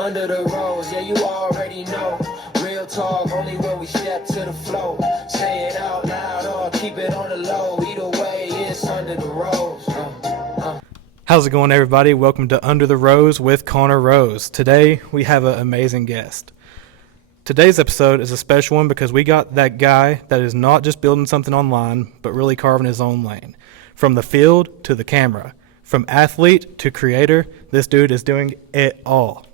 under the rose, yeah, you already know. Real talk, only when we step to the flow. Say it out loud or keep it on the low. Either way, it's under the rose. How's it going, everybody? Welcome to Under the Rose with Connor Rose. Today, we have an amazing guest. Today's episode is a special one because we got that guy that is not just building something online, but really carving his own lane. From the field to the camera, from athlete to creator, this dude is doing it all.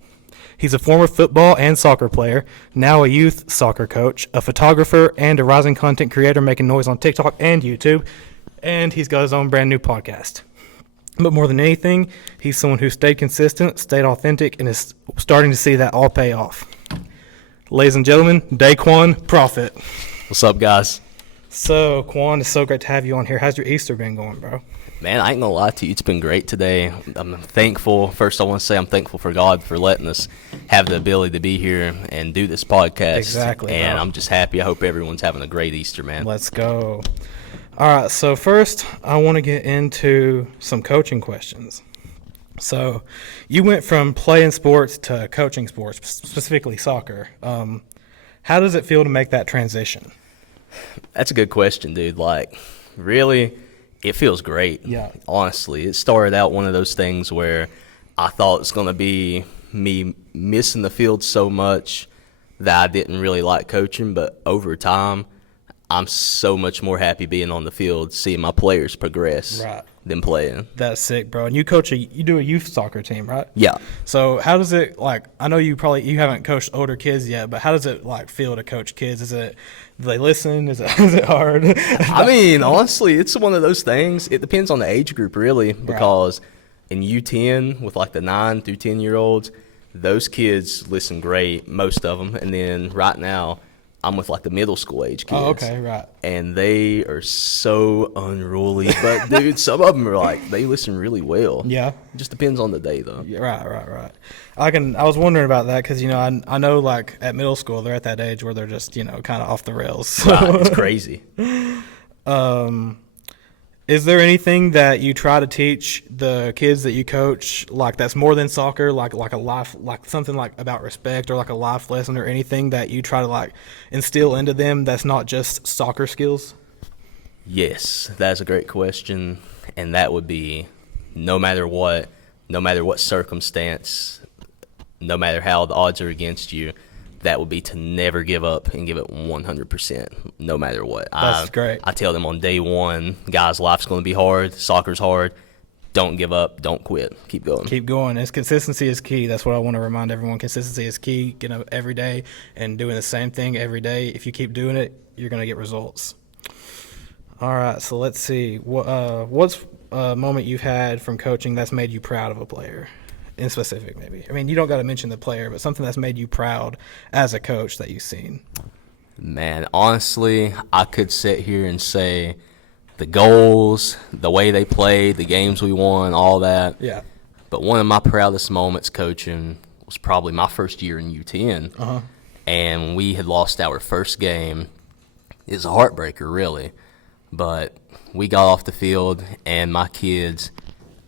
He's a former football and soccer player, now a youth soccer coach, a photographer, and a rising content creator making noise on TikTok and YouTube, and he's got his own brand new podcast. But more than anything, he's someone who stayed consistent, stayed authentic, and is starting to see that all pay off. Ladies and gentlemen, Daquan Proffitt. What's up, guys? So, Quan, it's so great to have you on here. How's your Easter been going, bro? Man, I ain't gonna lie to you. It's been great today. I'm thankful. First, I want to say I'm thankful for God for letting us have the ability to be here and do this podcast. Exactly. And bro. I'm just happy. I hope everyone's having a great Easter, man. Let's go. All right, so first, I want to get into some coaching questions. So, you went from playing sports to coaching sports, specifically soccer. How does it feel to make that transition? That's a good question, dude. Like, really, it feels great. Yeah. Honestly, it started out one of those things where I thought it was going to be me missing the field so much that I didn't really like coaching, but over time, I'm so much more happy being on the field, seeing my players progress than playing. That's sick, bro. And you do a youth soccer team, right? Yeah. So how does it, like, I know you haven't coached older kids yet, but how does it, like, feel to coach kids? Do they listen? Is it hard? I mean, honestly, it's one of those things. It depends on the age group, really, because in U10 with, like, the 9 through 10-year-olds, those kids listen great, most of them. And then right now, I'm with, like, the middle school age kids. Oh, okay, right. And they are so unruly. But, dude, some of them are, like, they listen really well. Yeah. It just depends on the day, though. Yeah, right. I was wondering about that because, I know, like, at middle school, they're at that age where they're just, kind of off the rails. So. Right, it's crazy. Is there anything that you try to teach the kids that you coach, like that's more than soccer, like a life, like something like about respect or like a life lesson or anything that you try to like instill into them that's not just soccer skills? Yes, that's a great question, and that would be no matter what circumstance, no matter how the odds are against you, that would be to never give up and give it 100%, no matter what. That's great. I tell them on day one, guys, life's going to be hard. Soccer's hard. Don't give up. Don't quit. Keep going. Keep going. Consistency is key. That's what I want to remind everyone. Consistency is key. Getting up every day and doing the same thing every day. If you keep doing it, you're going to get results. All right, so let's see. What's a moment you've had from coaching that's made you proud of a player? In specific, maybe. I mean, you don't got to mention the player, but something that's made you proud as a coach that you've seen. Man, honestly, I could sit here and say the goals, the way they played, the games we won, all that. Yeah. But one of my proudest moments coaching was probably my first year in U10. And we had lost our first game. It was a heartbreaker, really. But we got off the field, and my kids –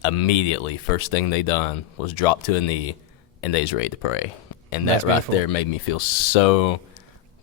immediately, first thing they done was drop to a knee, and they was ready to pray. And that right there made me feel so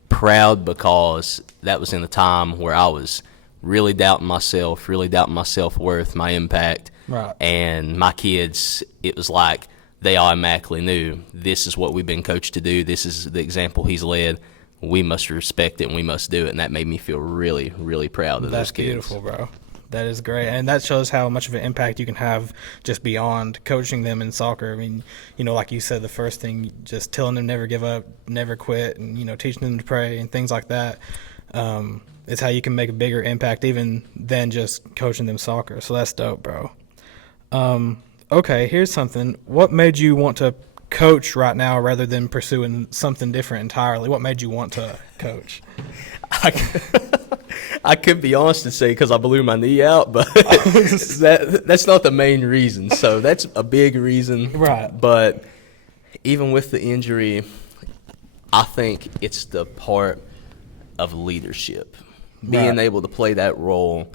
proud because that was in a time where I was really doubting myself, really doubting my self-worth, my impact. Right. And my kids, it was like they automatically knew this is what we've been coached to do. This is the example he's led. We must respect it, and we must do it. And that made me feel really, really proud of those kids. That's beautiful, bro. That is great, and that shows how much of an impact you can have just beyond coaching them in soccer. I mean, like you said, the first thing, just telling them never give up, never quit, and, teaching them to pray and things like that is how you can make a bigger impact even than just coaching them soccer. So that's dope, bro. Okay, here's something. What made you want to coach right now rather than pursuing something different entirely? What made you want to coach? I could be honest and say because I blew my knee out, but that's not the main reason. So that's a big reason. Right. But even with the injury, I think it's the part of leadership. Being able to play that role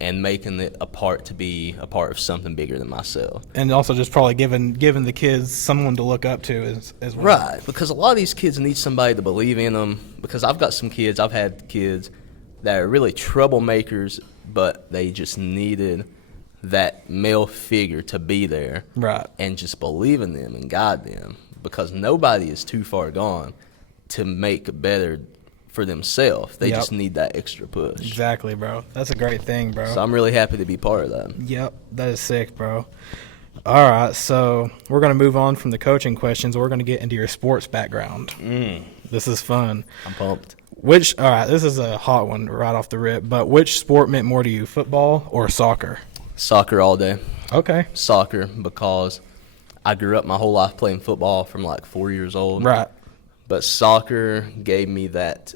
and making it a part of something bigger than myself. And also just probably giving the kids someone to look up to as well. Right, because a lot of these kids need somebody to believe in them. Because I've had kids that are really troublemakers, but they just needed that male figure to be there. Right. And just believe in them and guide them. Because nobody is too far gone to make it better for themselves. They just need that extra push. Exactly, bro. That's a great thing, bro. So I'm really happy to be part of that. Yep, that is sick, bro. All right, so we're going to move on from the coaching questions. We're going to get into your sports background. This is fun. I'm pumped. All right, this is a hot one right off the rip, but which sport meant more to you, football or soccer? Soccer all day. Okay. Soccer, because I grew up my whole life playing football from like 4 years old. Right. But soccer gave me that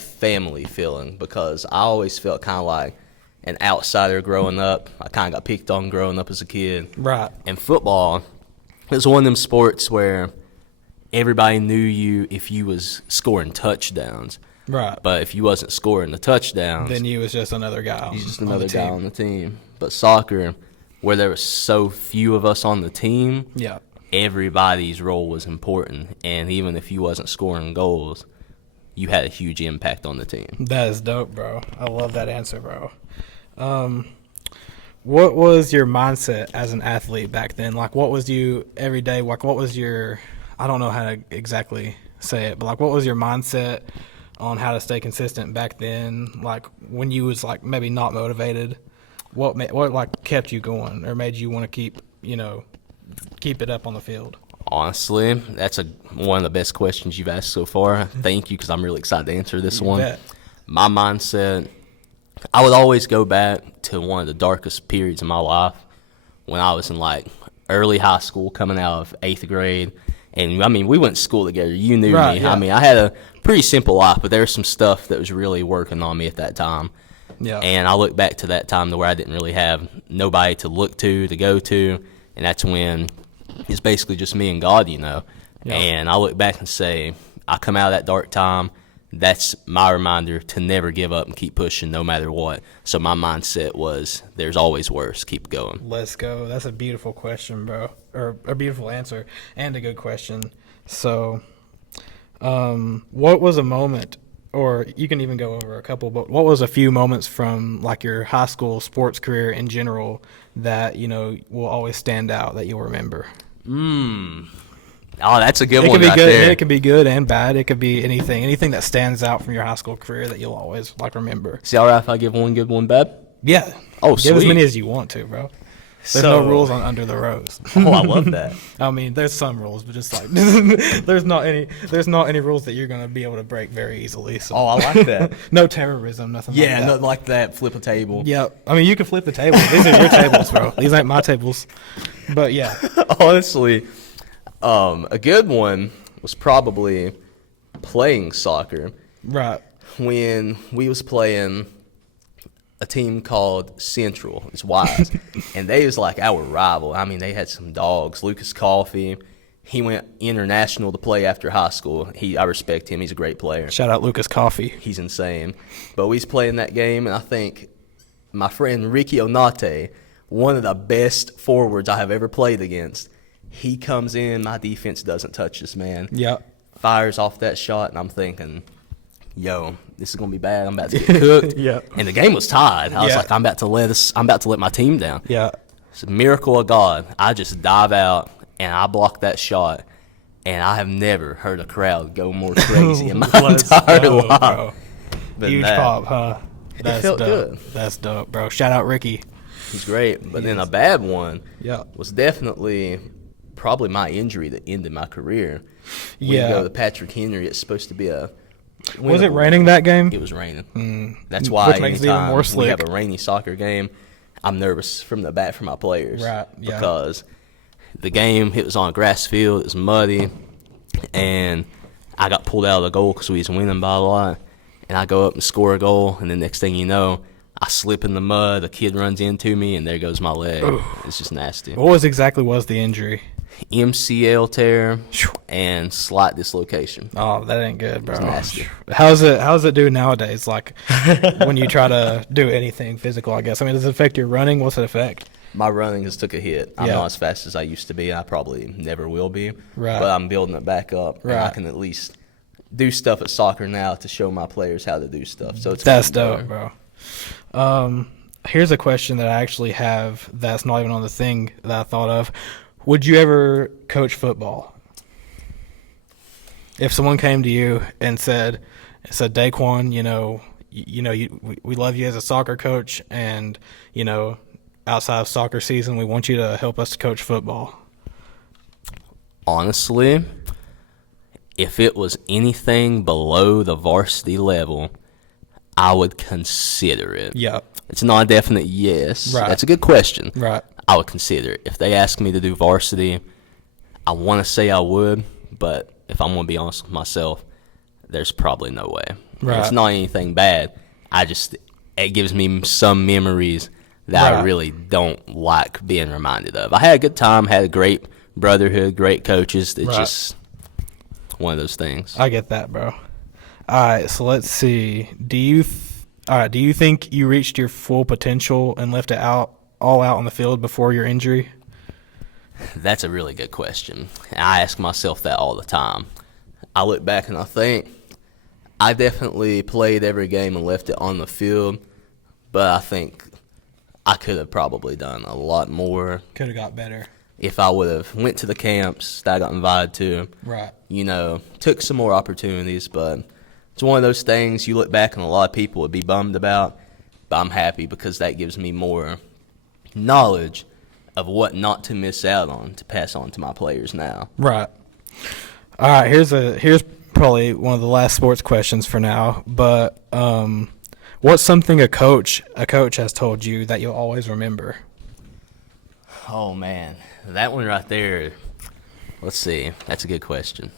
family feeling, because I always felt kind of like an outsider growing up. I kind of got picked on growing up as a kid. Right. And football was one of them sports where everybody knew you if you was scoring touchdowns. Right. But if you wasn't scoring the touchdowns, Then you was just another guy. you're just another guy on the team. But soccer, where there were so few of us on the team, Yeah. everybody's role was important. And even if you wasn't scoring goals, you had a huge impact on the team. That is dope, bro. I love that answer, bro. What was your mindset as an athlete back then? Like, what was you every day? Like, what was your, I don't know how to exactly say it, but like, what was your mindset on how to stay consistent back then? Like, when you was like maybe not motivated, what like kept you going or made you want to keep it up on the field? Honestly, that's one of the best questions you've asked so far. Thank you, because I'm really excited to answer this one. Bet. My mindset, I would always go back to one of the darkest periods of my life when I was in like early high school, coming out of 8th grade. And I mean, we went to school together. You knew Right, me. yeah. I mean, I had a pretty simple life, but there was some stuff that was really working on me at that time. Yeah. And I look back to that time to where I didn't really have nobody to look to go to. And that's when it's basically just me and God, Yeah. And I look back and say, I come out of that dark time. That's my reminder to never give up and keep pushing no matter what. So my mindset was, there's always worse. Keep going. Let's go. That's a beautiful question, bro. Or a beautiful answer and a good question. So, what was a moment, or you can even go over a couple, but what was a few moments from like your high school sports career in general that, will always stand out that you'll remember? Oh, that's a good It one could be right good. there. It could be good and bad. It could be anything that stands out from your high school career that you'll always like remember. Is it all right if I give one good, one bad? Yeah. Oh, Give as sweet. many as you want to, bro. There's no rules on Under the Rose. Oh, I love that. I mean, there's some rules, but just like there's not any rules that you're gonna be able to break very easily. So. Oh, I like that. No terrorism, nothing. Yeah, like that. nothing like that. Flip a table. Yeah, I mean, you can flip the table. These are your tables, bro. These ain't my tables. But yeah, Honestly, a good one was probably playing soccer. right. When we was playing a team called Central, it's Wise, and they was like our rival. I mean, they had some dogs. Lucas Coffey, he went international to play after high school. I respect him. He's a great player. Shout out Lucas Coffey. He's insane. But we was playing that game, and I think my friend Ricky Onate, one of the best forwards I have ever played against, he comes in, my defense doesn't touch this man. Yeah. Fires off that shot, and I'm thinking, yo, this is gonna be bad. I'm about to get cooked. Yeah. And the game was tied. I was Yeah. like, I'm about to let my team down. Yeah. It's a miracle of God. I just dive out and I block that shot, and I have never heard a crowd go more crazy in my Let's entire go, life. bro. than Huge that. pop, huh? That's felt dope. good. That's dope, bro. Shout out Ricky. He's great. But then a bad one Yeah. was definitely probably my injury that ended my career. We Yeah. go to Patrick Henry. It's supposed to be a Was it winnable- raining that game? It was raining. Mm. That's why Which makes it even anytime more we slick. have a rainy soccer game, I'm nervous from the bat for my players. Right, yeah. Because the game, it was on a grass field, it was muddy, and I got pulled out of the goal because we was winning by a lot. And I go up and score a goal, and the next thing you know, I slip in the mud, a kid runs into me, and there goes my leg. It's just nasty. What was the injury? MCL tear, and slight dislocation. Oh, that ain't good, bro. It's nasty. How's it do nowadays? Like when you try to do anything physical, I guess. I mean, does it affect your running? What's it affect? My running has took a hit. I'm Yeah. not as fast as I used to be. I probably never will be. Right. But I'm building it back up. And I Right. can at least do stuff at soccer now to show my players how to do stuff. So That's getting dope, better. bro. Here's a question that I actually have that's not even on the thing that I thought of. Would you ever coach football? If someone came to you and said, Daquan, we love you as a soccer coach, and outside of soccer season, we want you to help us coach football. Honestly, if it was anything below the varsity level, I would consider it. Yep. It's not a definite yes. Right. That's a good question. Right. I would consider it. If they ask me to do varsity, I want to say I would, but if I'm going to be honest with myself, there's probably no way. Right. It's not anything bad. It gives me some memories that Right. I really don't like being reminded of. I had a good time, had a great brotherhood, great coaches. It's Right. just one of those things. I get that, bro. All right, so let's see. Do you think you reached your full potential and left it all out on the field before your injury? That's a really good question. I ask myself that all the time. I look back and I think I definitely played every game and left it on the field, but I think I could have probably done a lot more Could have got better. if I would have went to the camps that I got invited to. Right. Took some more opportunities, but it's one of those things you look back and a lot of people would be bummed about, but I'm happy because that gives me more knowledge of what not to miss out on to pass on to my players now. Right. All right, here's probably one of the last sports questions for now, but what's something a coach has told you that you'll always remember? Oh, man. That one right there, let's see. That's a good question.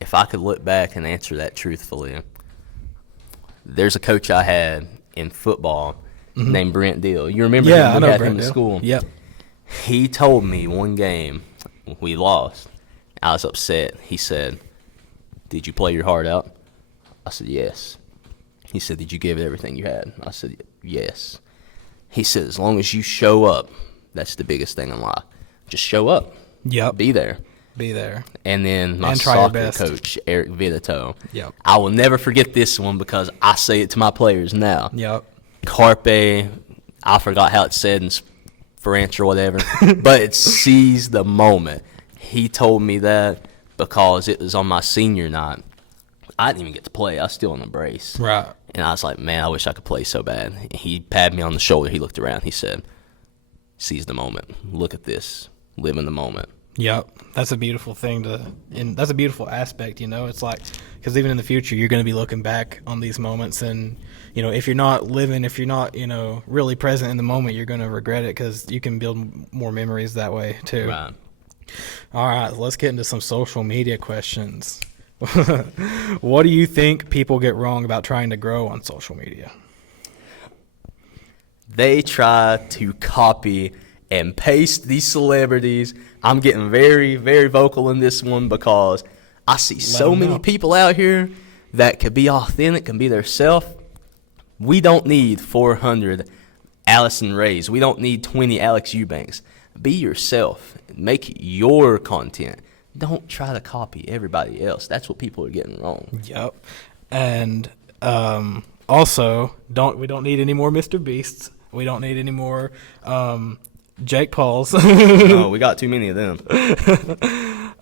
If I could look back and answer that truthfully, there's a coach I had in football named Brent Deal. You remember him? I We know had Brent him in Deal. school. Yep. He told me one game we lost. I was upset. He said, "Did you play your heart out?" I said, "Yes." He said, "Did you give it everything you had?" I said, "Yes." He said, "As long as you show up, that's the biggest thing in life. Just show up. Yep. Be there." Be there. And then my And try your soccer best. coach, Eric Vitito. Yep. I will never forget this one because I say it to my players now. Yep. Carpe, I forgot how it's said in French or whatever, but it seize the moment. He told me that because it was on my senior night. I didn't even get to play. I was still in the brace. Right. And I was like, man, I wish I could play so bad. He patted me on the shoulder. He looked around. He said, seize the moment. Look at this. Live in the moment. Yep, that's a beautiful thing and that's a beautiful aspect. It's like, because even in the future, you're going to be looking back on these moments, and if you're not really present in the moment, you're going to regret it because you can build more memories that way too. Right. All right, let's get into some social media questions. What do you think people get wrong about trying to grow on social media? They try to copy and paste these celebrities. I'm getting very, very vocal in this one because I see so them many know. people out here that could be authentic, can be their self. We don't need 400 Allison Rays. We don't need 20 Alex Eubanks. Be yourself. Make your content. Don't try to copy everybody else. That's what people are getting wrong. Yep, and also we don't need any more Mr. Beasts. We don't need any more Jake Pauls. No, we got too many of them.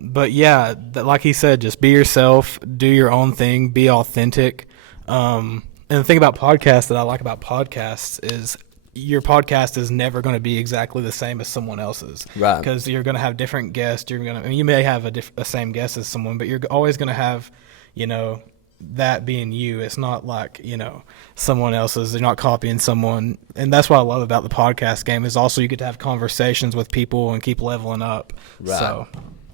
But yeah, like he said, just be yourself, do your own thing, be authentic. And the thing about podcasts that I like about podcasts is your podcast is never going to be exactly the same as someone else's. Right. Because you're going to have different guests. You may have a same guest as someone, but you're always going to have, that being you. It's not like, someone else's. They're not copying someone. And that's what I love about the podcast game is also you get to have conversations with people and keep leveling up. Right. So,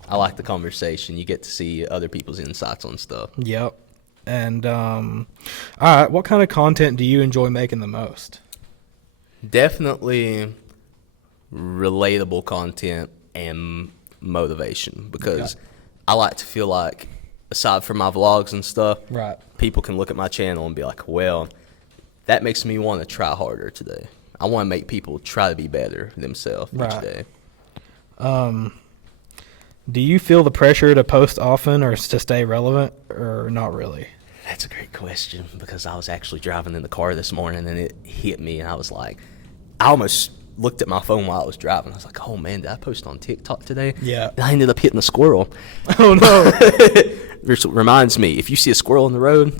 I like the conversation. You get to see other people's insights on stuff. yep. And, all right, what kind of content do you enjoy making the most? Definitely relatable content and motivation, because I like to feel like, aside from my vlogs and stuff, Right. people can look at my channel and be like, well, that makes me want to try harder today. I want to make people try to be better themselves each day. Do you feel the pressure to post often or to stay relevant, or not really? That's a great question, because I was actually driving in the car this morning and it hit me, and I was like, I almost looked at my phone while I was driving. I was like, oh man, did I post on TikTok today? Yeah. And I ended up hitting a squirrel. Oh no. Which reminds me, if you see a squirrel on the road,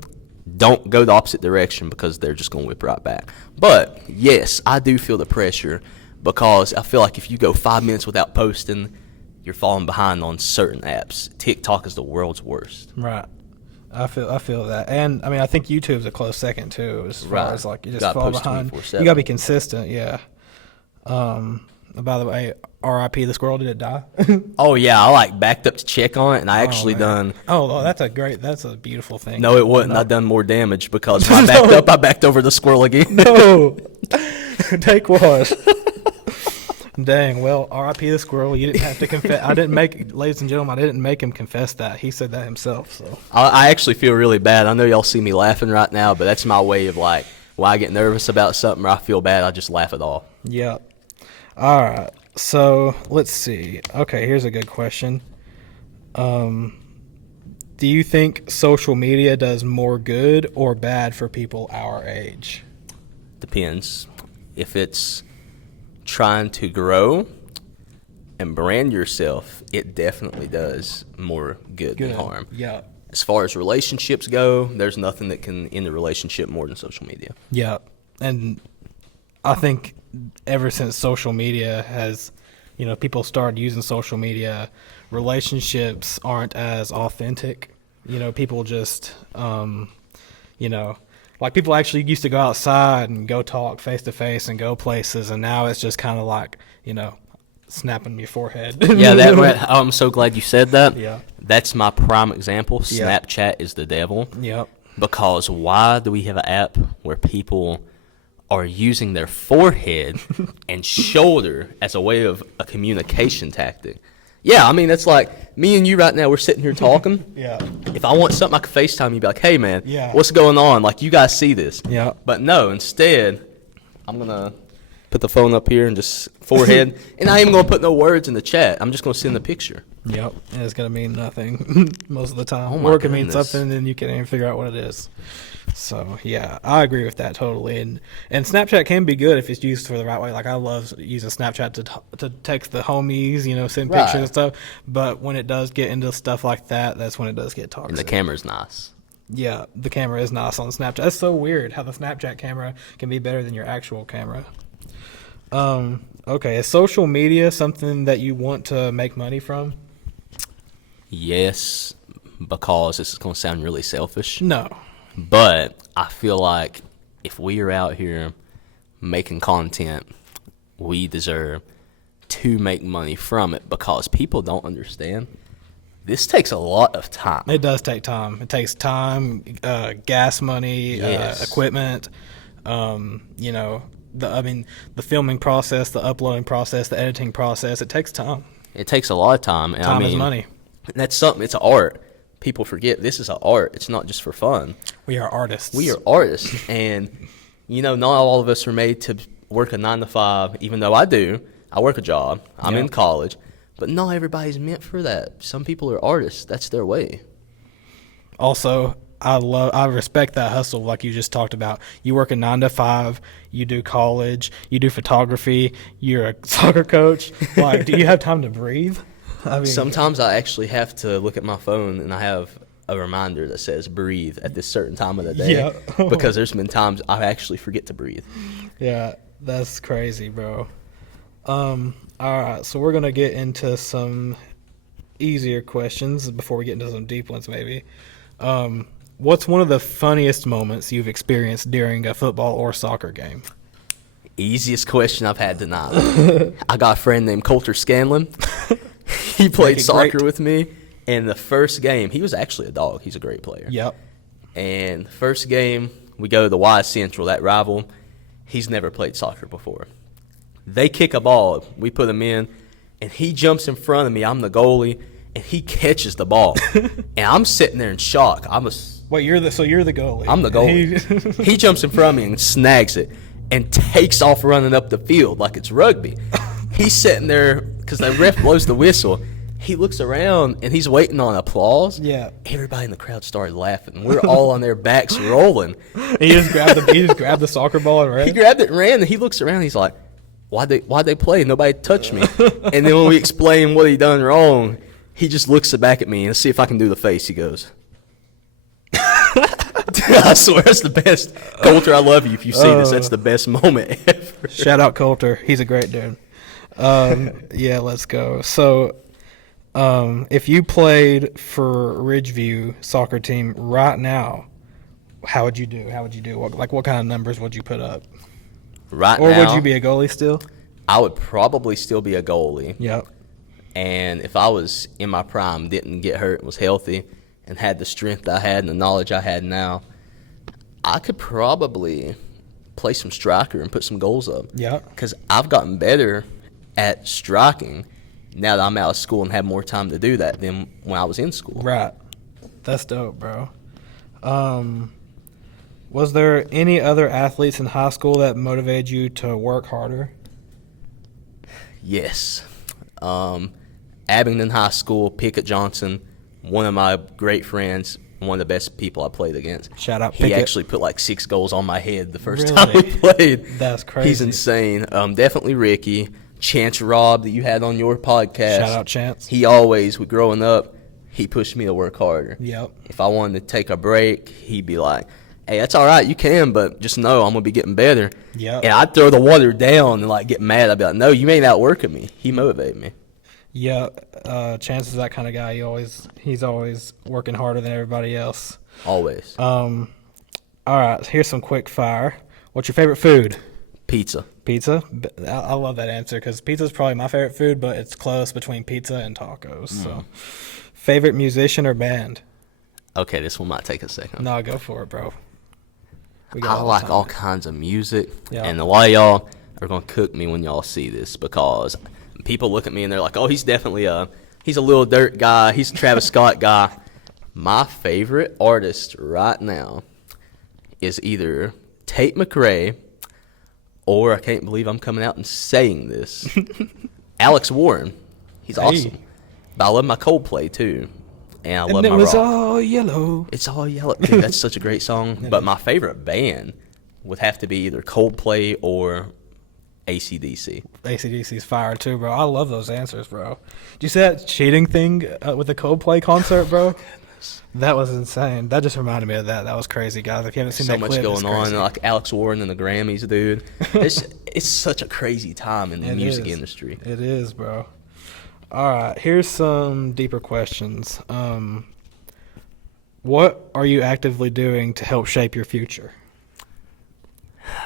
don't go the opposite direction, because they're just going to whip right back. But yes, I do feel the pressure, because I feel like if you go 5 minutes without posting, you're falling behind on certain apps. TikTok is the world's worst. Right. I feel that. And I mean, I think YouTube's a close second too, as far as like you just fall behind. 24/7. You got to be consistent, yeah. By the way, R.I.P. the squirrel, did it die? Oh yeah, I like backed up to check on it, and I actually done. Oh, that's a beautiful thing. No, it wasn't. I done more damage, because when I backed up, I backed over the squirrel again. No. Daquan. Dang. Well, R.I.P. the squirrel. You didn't have to confess. Ladies and gentlemen, I didn't make him confess that. He said that himself. So I actually feel really bad. I know y'all see me laughing right now, but that's my way of, like, when I get nervous about something or I feel bad, I just laugh it off. yeah. All right. So let's see. Okay, here's a good question. Do you think social media does more good or bad for people our age? Depends. If it's trying to grow and brand yourself, it definitely does more good than harm. Yeah. As far as relationships go, there's nothing that can end a relationship more than social media. Yeah. And I think ever since social media has, people started using social media, relationships aren't as authentic. People just, like people actually used to go outside and go talk face to face and go places, and now it's just kind of like, snapping your forehead. Yeah, I'm so glad you said that. Yeah. That's my prime example. Yeah. Snapchat is the devil. Yep. Because why do we have an app where people are using their forehead and shoulder as a way of a communication tactic? Yeah, I mean, that's like me and you right now. We're sitting here talking. Yeah. If I want something, I could FaceTime you, be like, hey, man, Yeah. what's going on? Like, you guys see this. Yeah. But no, instead, I'm going to put the phone up here and just forehead. And I ain't even going to put no words in the chat. I'm just going to send the picture. Yep. And it's going to mean nothing most of the time. Oh my Or it can mean goodness. something and you can't even figure out what it is. So, yeah, I agree with that totally. And Snapchat can be good if it's used for the right way. Like, I love using Snapchat to text the homies, send pictures and stuff. But when it does get into stuff like that, that's when it does get toxic. And the camera's nice. Yeah, the camera is nice on Snapchat. That's so weird how the Snapchat camera can be better than your actual camera. Okay, is social media something that you want to make money from? Yes, because this is going to sound really selfish. No. But I feel like if we are out here making content, we deserve to make money from it, because people don't understand. This takes a lot of time. It does take time. It takes time, gas money, Yes. equipment, the filming process, the uploading process, the editing process. It takes time. It takes a lot of time. And Time is money. That's something. It's an art. People forget this is an art. It's not just for fun. We are artists. We are artists, and not all of us are made to work a 9 to 5. Even though I do, I work a job. I'm in college, but not everybody's meant for that. Some people are artists. That's their way. Also, I respect that hustle, like you just talked about. You work a 9 to 5. You do college. You do photography. You're a soccer coach. Like, do you have time to breathe? I mean, Sometimes I actually have to look at my phone, and I have a reminder that says breathe at this certain time of the day. Yeah. Because there's been times I actually forget to breathe. Yeah, that's crazy, bro. All right, so we're gonna get into some easier questions before we get into some deep ones, maybe. What's one of the funniest moments you've experienced during a football or soccer game? Easiest question I've had tonight. I got a friend named Coulter Scanlon. He played soccer with me, and the first game, he was actually a dog. He's a great player. Yep. And the first game, we go to the Y Central, that rival. He's never played soccer before. They kick a ball. We put him in, and he jumps in front of me. I'm the goalie, and he catches the ball. And I'm sitting there in shock. Wait, you're the goalie. I'm the goalie. He jumps in front of me and snags it and takes off running up the field like it's rugby. He's sitting there because the ref blows the whistle. He looks around, and he's waiting on applause. Yeah. Everybody in the crowd started laughing. We're all on their backs rolling. He just grabbed the soccer ball and ran? He grabbed it and ran, and he looks around. And he's like, why'd they play? Nobody touched me. And then when we explain what he done wrong, he just looks back at me and see if I can do the face. He goes, I swear it's the best. Coulter, I love you. If you see this, that's the best moment ever. Shout out Coulter. He's a great dude. Yeah, let's go. So, if you played for Ridgeview soccer team right now, how would you do? What kind of numbers would you put up? Right or now, would you be a goalie still? I would probably still be a goalie. Yep. And if I was in my prime, didn't get hurt, was healthy, and had the strength I had and the knowledge I had now, I could probably play some striker and put some goals up. Yeah. Because I've gotten better at striking now that I'm out of school and have more time to do that than when I was in school. Right. That's dope, bro. Was there any other athletes in high school that motivated you to work harder? Yes. Abingdon High School, Pickett Johnson, one of my great friends, one of the best people I played against. Shout out He Pickett. actually put like 6 goals on my head the first Really? time we played. That's crazy. He's insane. Definitely Ricky. Chance Robb that you had on your podcast. Shout out Chance. He always, growing up, he pushed me to work harder. Yep. If I wanted to take a break, he'd be like, hey, that's all right, you can, but just know I'm going to be getting better. Yep. And I'd throw the water down and like get mad. I'd be like, no, you ain't outworking me. He motivated me. Yeah, Chance is that kind of guy. He's always working harder than everybody else. Always. All right, here's some quick fire. What's your favorite food? Pizza. Pizza? I love that answer because pizza is probably my favorite food, but it's close between pizza and tacos. So, favorite musician or band? Okay, this one might take a second. No, go for it, bro. I like all kinds of music, Yeah. and a lot of y'all are going to cook me when y'all see this because people look at me and they're like, oh, he's definitely he's a Lil Durk guy. He's a Travis Scott guy. My favorite artist right now is either Tate McRae or, I can't believe I'm coming out and saying this, Alex Warren. He's awesome. But I love my Coldplay, too. And I love And it my was rock. all yellow. It's all yellow. Dude, that's such a great song. But my favorite band would have to be either Coldplay or AC/DC. AC/DC's fire too, bro. I love those answers, bro. Did you see that cheating thing with the Coldplay concert, bro? That was insane. That just reminded me of that. That was crazy, guys. If you haven't seen So that much clip, going it's on. crazy. Like Alex Warren and the Grammys, dude. It's such a crazy time in the music industry. It is, bro. All right, here's some deeper questions. What are you actively doing to help shape your future?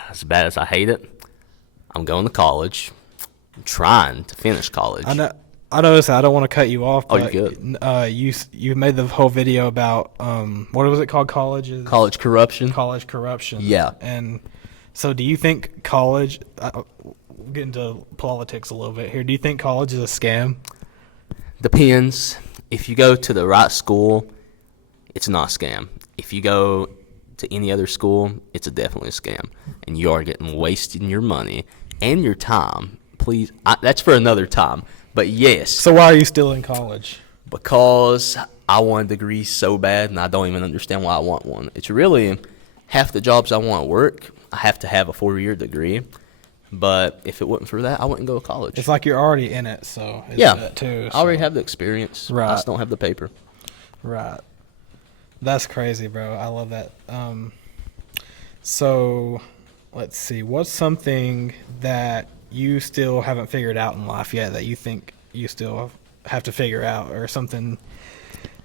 As bad as I hate it, I'm going to college. I'm trying to finish college. I noticed that. I don't want to cut you off. Oh, but, you're good. You made the whole video about what was it called? College corruption. College corruption. Yeah. And so, do you think college? We'll get into politics a little bit here. Do you think college is a scam? Depends. If you go to the right school, it's not a scam. If you go to any other school, it's definitely a scam. And you are wasting your money and your time. Please, that's for another time. But yes. So why are you still in college? Because I want a degree so bad, and I don't even understand why I want one. It's really half the jobs I want to work, I have to have a 4-year degree. But if it wasn't for that, I wouldn't go to college. It's like you're already in it, so yeah, that too. I already have the experience. Right. I just don't have the paper. Right. That's crazy, bro. I love that. So, let's see. What's something that you still haven't figured out in life yet that you think you still have to figure out, or something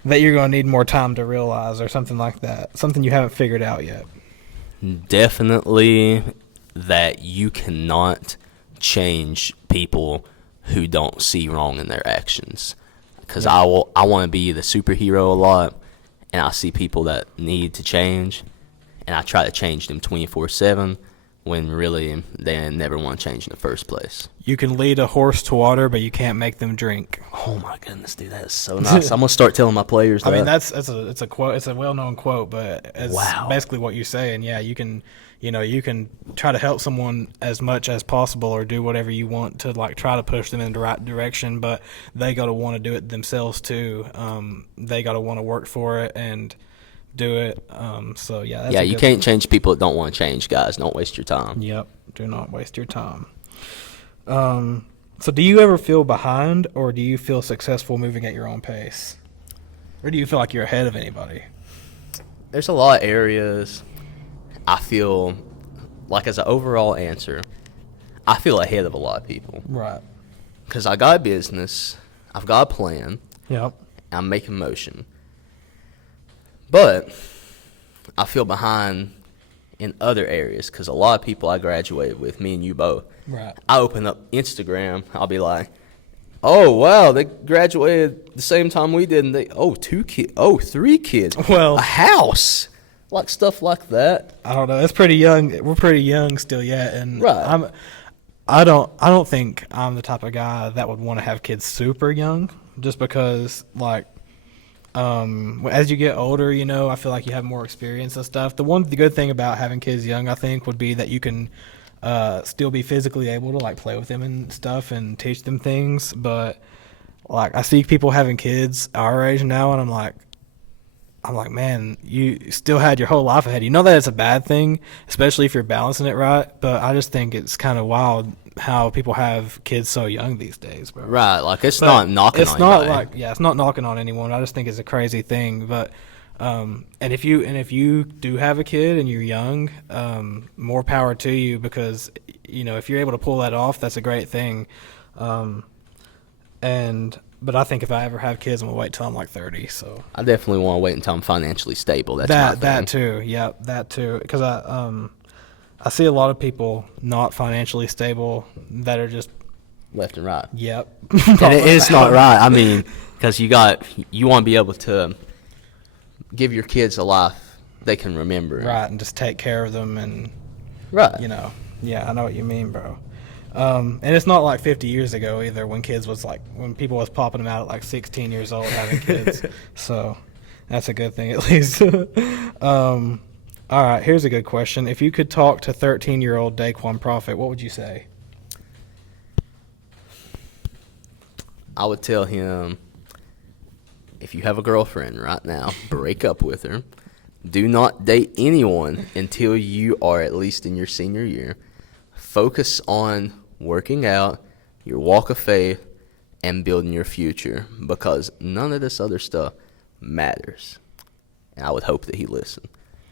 that you're going to need more time to realize, or something like that? Something you haven't figured out yet. Definitely that you cannot change people who don't see wrong in their actions. Because I want to be the superhero a lot, and I see people that need to change, and I try to change them 24/7. when really they never want to change in the first place. You can lead a horse to water, but you can't make them drink. Oh my goodness, dude, that is so nice. I'm gonna start telling my players that. I mean, it's a quote. It's a well-known quote, but it's basically what you're saying. Yeah, you can try to help someone as much as possible, or do whatever you want to like try to push them in the right direction. But they got to want to do it themselves too. They got to want to work for it and do it. So yeah, that's you can't change people that don't want to change, guys. Don't waste your time. Yep, do not waste your time. So do you ever feel behind, or do you feel successful moving at your own pace? Or do you feel like you're ahead of anybody? There's a lot of areas I feel like, as an overall answer, I feel ahead of a lot of people. Right. Because I got a business, I've got a plan, Yep. I'm making motion. But I feel behind in other areas because a lot of people I graduated with, me and you both, Right. I open up Instagram, I'll be like, oh, wow, they graduated the same time we did, and they, 3 kids, Well, a house, like stuff like that. I don't know. It's pretty young. We're pretty young still yet, and Right. I don't think I'm the type of guy that would want to have kids super young, just because like as you get older, I feel like you have more experience and stuff. The good thing about having kids young, I think, would be that you can still be physically able to like play with them and stuff and teach them things. But like I see people having kids our age now, and I'm like, man, you still had your whole life ahead. You know that it's a bad thing, especially if you're balancing it right. But I just think it's kind of wild how people have kids so young these days, bro. Right, like it's not knocking on anybody. It's not knocking on anyone. I just think it's a crazy thing. But and if you do have a kid and you're young, more power to you, because if you're able to pull that off, that's a great thing. But I think if I ever have kids, I'm gonna wait till I'm like 30. So I definitely want to wait until I'm financially stable. That's my thing. That too. Yeah, that too. Because I see a lot of people not financially stable that are just left and right. Yep. And it's not right. I mean, because you want to be able to give your kids a life they can remember. Right, and just take care of them and right. Yeah, I know what you mean, bro. And it's not like 50 years ago either, when people was popping them out at like 16 years old having kids. So that's a good thing at least. All right, here's a good question. If you could talk to 13-year-old Daquan Proffitt, what would you say? I would tell him, if you have a girlfriend right now, break up with her. Do not date anyone until you are at least in your senior year. Focus on working out, your walk of faith, and building your future, because none of this other stuff matters. And I would hope that he listened.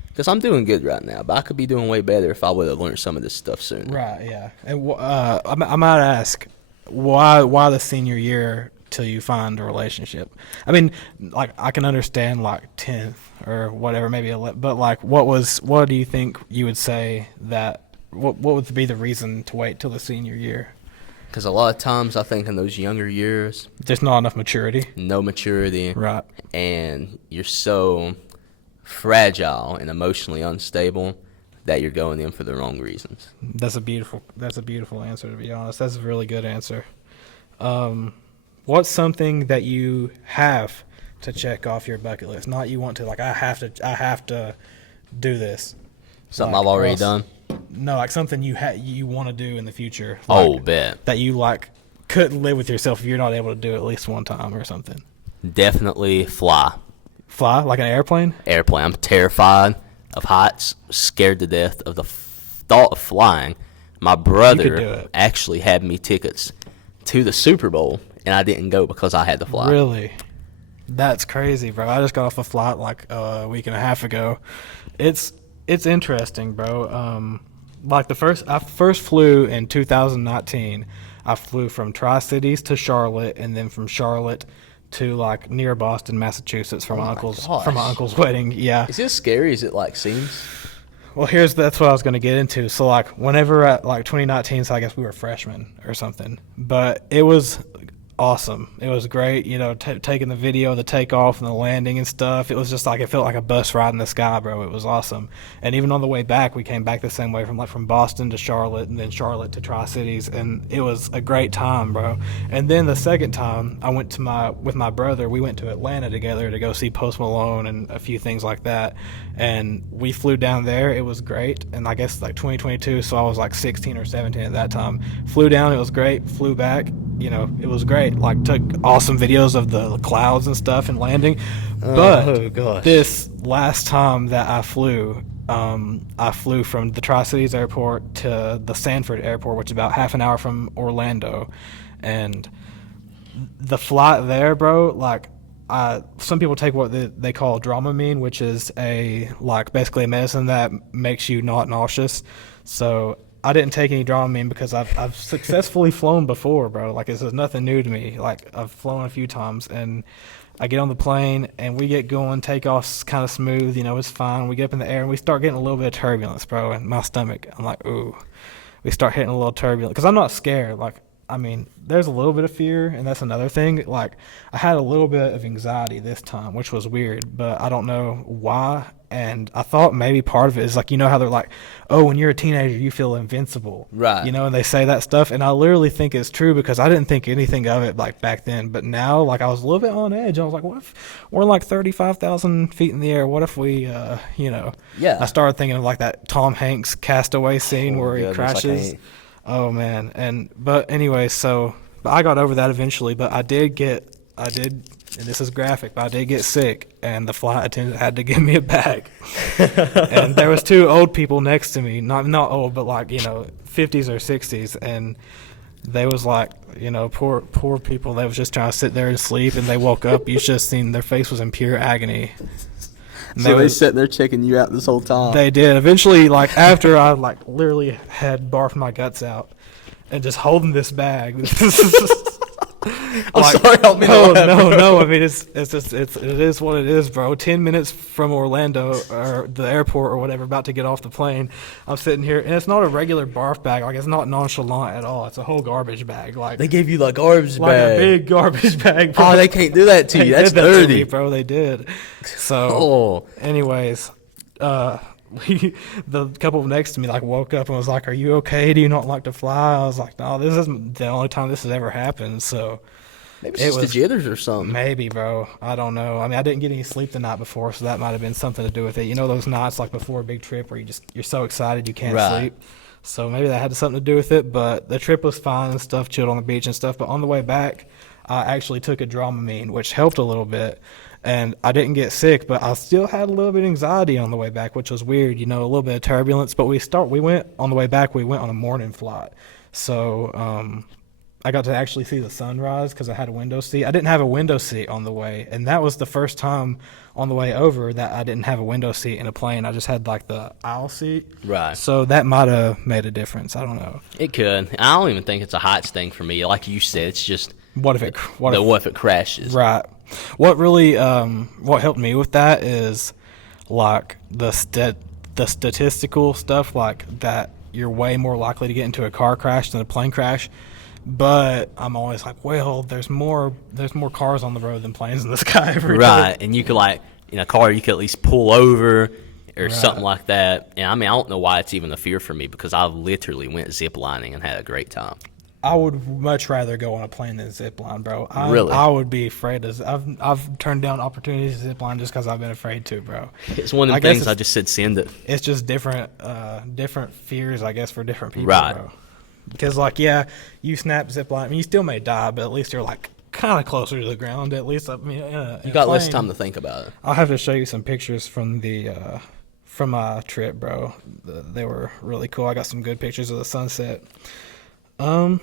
Because I'm doing good right now, but I could be doing way better if I would have learned some of this stuff sooner. Right, yeah. And I might ask, why the senior year till you find a relationship? I mean, like, I can understand like 10th or whatever, maybe 11, but like, what do you think you would say that? What would be the reason to wait till the senior year? Because a lot of times I think in those younger years, there's not enough maturity. No maturity. Right. And you're so fragile and emotionally unstable that you're going in for the wrong reasons. That's a beautiful answer, to be honest. That's a really good answer. What's something that you have to check off your bucket list? Not you want to, like, I have to do this. Something like, I've already done? No, like something you want to do in the future. Like, bet. That you like couldn't live with yourself if you're not able to do it at least one time or something. Definitely fly. Fly? Like an airplane? Airplane. I'm terrified of heights, scared to death of the thought of flying. My brother actually had me tickets to the Super Bowl, and I didn't go because I had to fly. Really? That's crazy, bro. I just got off a flight like a week and a half ago. It's interesting, bro. Like I first flew in 2019. I flew from Tri-Cities to Charlotte, and then from Charlotte to like near Boston, Massachusetts, for my uncle's wedding. Yeah. Is it as scary as it like seems? Well, that's what I was going to get into. So like whenever at like 2019, so I guess we were freshmen or something, but it was awesome. It was great, taking the video of the takeoff and the landing and stuff. It was just like, it felt like a bus ride in the sky, bro. It was awesome. And even on the way back, we came back the same way from Boston to Charlotte and then Charlotte to Tri-Cities, and it was a great time, bro. And then the second time I went with my brother, we went to Atlanta together to go see Post Malone and a few things like that. And we flew down there. It was great. And I guess like 2022, so I was like 16 or 17 at that time. Flew down, it was great. Flew back, it was great. Like, took awesome videos of the clouds and stuff and landing. But this last time that I flew from the Tri-Cities airport to the Sanford airport, which is about half an hour from Orlando. And the flight there, bro, like, some people take what they call Dramamine, which is basically a medicine that makes you not nauseous. So I didn't take any Dramamine because I've successfully flown before, bro. Like, this is nothing new to me. Like, I've flown a few times, and I get on the plane and we get going. Takeoff's kind of smooth, it's fine. We get up in the air and we start getting a little bit of turbulence, bro. And my stomach, I'm like, ooh. We start hitting a little turbulence because I'm not scared. Like, I mean, there's a little bit of fear, and that's another thing. Like, I had a little bit of anxiety this time, which was weird, but I don't know why. And I thought maybe part of it is like, how they're like, oh, when you're a teenager, you feel invincible. Right. And they say that stuff. And I literally think it's true because I didn't think anything of it like back then. But now, like, I was a little bit on edge. I was like, what if we're like 35,000 feet in the air? What if we, Yeah. I started thinking of like that Tom Hanks Castaway scene where he crashes. Oh, man. But anyway, so I got over that eventually. But I did, and this is graphic, but I did get sick, and the flight attendant had to give me a bag. And there was two old people next to me, not old, but like, 50s or 60s, and they was like, poor people. They was just trying to sit there and sleep, and they woke up. You should have seen their face was in pure agony. And so they sitting there checking you out this whole time. They did. Eventually, like, after I like literally had barfed my guts out and just holding this bag. I'm sorry, help me. No. I mean, it is what it is, bro. 10 minutes from Orlando or the airport or whatever, about to get off the plane. I'm sitting here, and it's not a regular barf bag. Like, it's not nonchalant at all. It's a whole garbage bag. Like, they gave you like garbage bag, like a big garbage bag. Bro. Oh, they can't do that to you. That's that dirty, to me, bro. They did. So, anyways, the couple next to me like woke up and was like, "Are you okay? Do you not like to fly?" I was like, "No, this isn't the only time this has ever happened." So maybe it's just the jitters or something. Maybe, bro. I don't know. I mean, I didn't get any sleep the night before, so that might have been something to do with it. Those nights like before a big trip where you're so excited you can't sleep. So maybe that had something to do with it. But the trip was fine and stuff, chilled on the beach and stuff. But on the way back, I actually took a Dramamine, which helped a little bit. And I didn't get sick, but I still had a little bit of anxiety on the way back, which was weird, a little bit of turbulence. But we went on a morning flight. So I got to actually see the sunrise because I had a window seat. I didn't have a window seat on the way, and that was the first time on the way over that I didn't have a window seat in a plane. I just had like the aisle seat. Right. So that might have made a difference. I don't know. It could. I don't even think it's a heights thing for me. Like you said, it's just what if it crashes? Right. What really what helped me with that is like the statistical stuff, like that you're way more likely to get into a car crash than a plane crash. But I'm always like, well, there's more cars on the road than planes in the sky every day. Right, and you could like in a car you could at least pull over or something like that. And I mean, I don't know why it's even a fear for me because I literally went ziplining and had a great time. I would much rather go on a plane than zip line, bro. Really? I would be afraid of. I've turned down opportunities to zip line just because I've been afraid to, bro. It's one of the things I just said send it. It's just different fears, I guess, for different people, right. Bro. Because, like, yeah, you snap zip line. I mean, you still may die, but at least you're, like, kind of closer to the ground. At least, I mean, you got less time to think about it. I'll have to show you some pictures from from my trip, bro. They were really cool. I got some good pictures of the sunset. All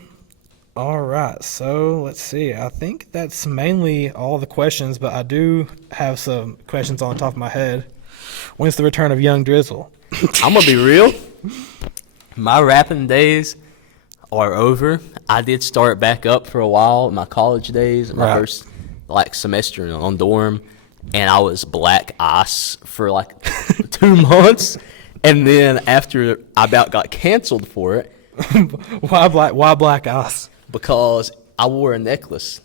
right, so let's see. I think that's mainly all the questions, but I do have some questions on the top of my head. When's the return of Young Drizzle? I'm going to be real. My rapping days are over. I did start back up for a while in my college days, my first semester on dorm, and I was black ice for like 2 months. And then after I about got canceled for it. Why black ice? Because I wore a necklace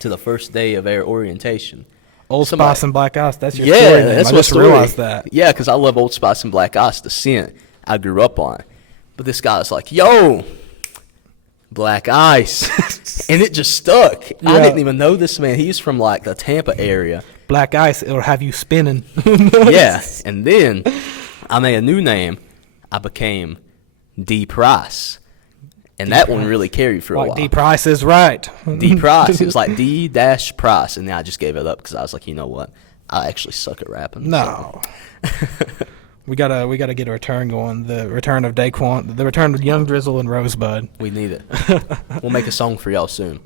to the first day of our orientation. Old Somebody- Spice and Black Ice. That's your Yeah, story name. that's I my just story. realized that. Yeah, because I love Old Spice and Black Ice, the scent I grew up on. But this guy was like, yo, Black Ice. And it just stuck. I Yeah. didn't even know this man. He's from like the Tampa area. Black Ice, it'll have you spinning. Yeah. And then I made a new name. I became D Price. And that one really carried for a Like while. D Price is right. D Price. It was like D dash Price. And then I just gave it up because I was like, you know what? I actually suck at rapping. No. We gotta get a return going. The return of Daquan, the return of Young Drizzle and Rosebud. We need it. We'll make a song for y'all soon.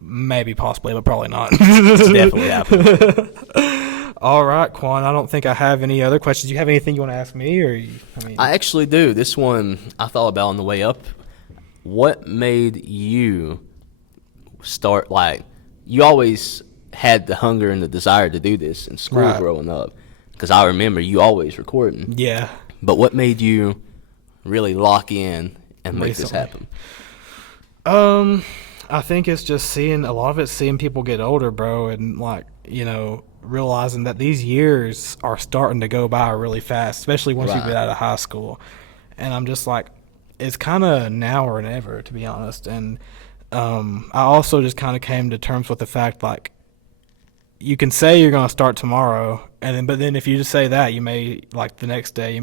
Maybe, possibly, but probably not. It's definitely happening. All right, Quan. I don't think I have any other questions. Do you have anything you want to ask me, or I actually do. This one I thought about on the way up. What made you start, like, you always had the hunger and the desire to do this in school Right. growing up? Because I remember you always recording. Yeah. But what made you really lock in and make this Recently. happen? I think it's just seeing a lot of it, seeing people get older, bro, and like, realizing that these years are starting to go by really fast, especially once you Right. get out of high school. And I'm just like, it's kind of now or never, to be honest. And I also just kind of came to terms with the fact, like, you can say you're going to start tomorrow, but then if you just say that, you may, like, the next day, it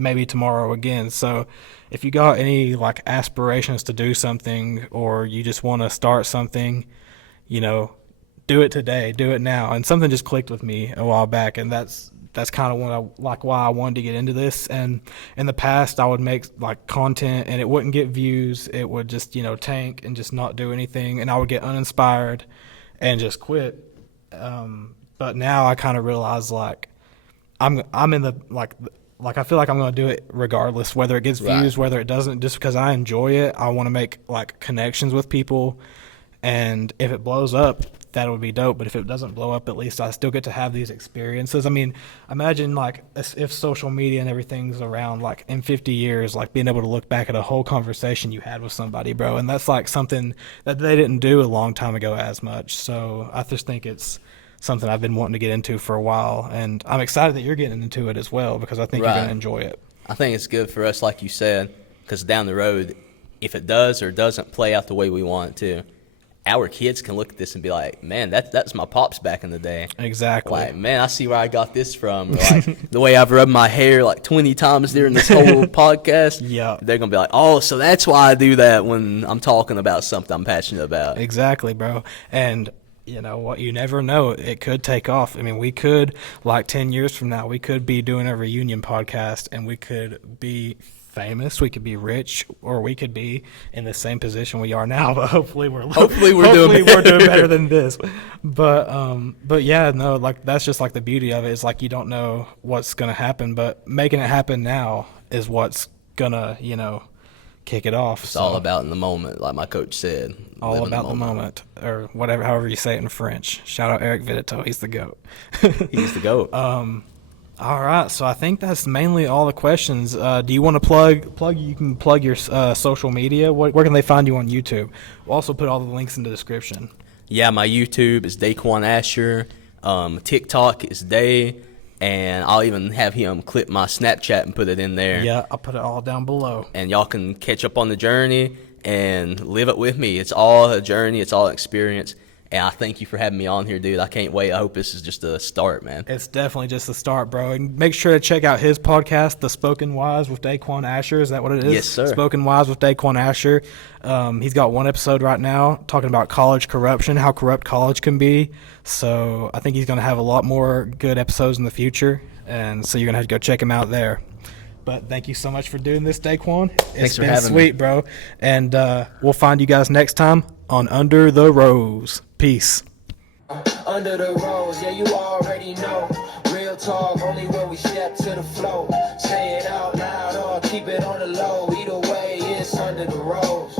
may be tomorrow again. So if you got any, like, aspirations to do something, or you just want to start something, do it today, do it now. And something just clicked with me a while back, and that's kind of why I wanted to get into this. And in the past, I would make like content and it wouldn't get views. It would just, tank and just not do anything. And I would get uninspired and just quit. But now I kind of realize, like, I'm in the, like I feel like I'm going to do it regardless, whether it gets Right. views, whether it doesn't, just because I enjoy it. I want to make like connections with people. And if it blows up, that would be dope. But if it doesn't blow up, at least I still get to have these experiences. I mean, imagine like if social media and everything's around, like in 50 years, like being able to look back at a whole conversation you had with somebody, bro. And that's like something that they didn't do a long time ago as much. So I just think it's something I've been wanting to get into for a while. And I'm excited that you're getting into it as well, because I think you're Right. going to enjoy it. I think it's good for us, like you said, because down the road, if it does or doesn't play out the way we want it to, our kids can look at this and be like, man, that's my pops back in the day. Exactly. Like, man, I see where I got this from. Or like the way I've rubbed my hair like 20 times during this whole podcast. Yeah. They're going to be like, oh, so that's why I do that when I'm talking about something I'm passionate about. Exactly, bro. And you know what? You never know. It could take off. I mean, we could, like 10 years from now, we could be doing a reunion podcast and we could be famous, we could be rich, or we could be in the same position we are now. But hopefully we're doing better than this. But yeah, no, like that's just like the beauty of it. Is like you don't know what's gonna happen, but making it happen now is what's gonna, kick it off. It's all about in the moment, like my coach said. All Live in about the moment, or whatever, however you say it in French. Shout out Eric Vidito, he's the GOAT. He's the GOAT. All right, so I think that's mainly all the questions. Do you want to plug? You can plug your social media. Where can they find you on YouTube? We'll also put all the links in the description. Yeah, my YouTube is Daquan Asher. TikTok is Day. And I'll even have him clip my Snapchat and put it in there. Yeah, I'll put it all down below. And y'all can catch up on the journey and live it with me. It's all a journey. It's all an experience. And I thank you for having me on here, dude. I can't wait. I hope this is just a start, man. It's definitely just the start, bro. And make sure to check out his podcast, The Spoken Wise with Daquan Asher. Is that what it is? Yes, sir. Spoken Wise with Daquan Asher. He's got one episode right now talking about college corruption, how corrupt college can be. So I think he's going to have a lot more good episodes in the future. And so you're going to have to go check him out there. But thank you so much for doing this, Daquan. Thanks for been having sweet, me. bro. And we'll find you guys next time on Under the Rose. Peace. Under the rose, yeah, you already know. Real talk, only when we step to the flow. Say it out loud or keep it on the low. Either way, it's under the rose.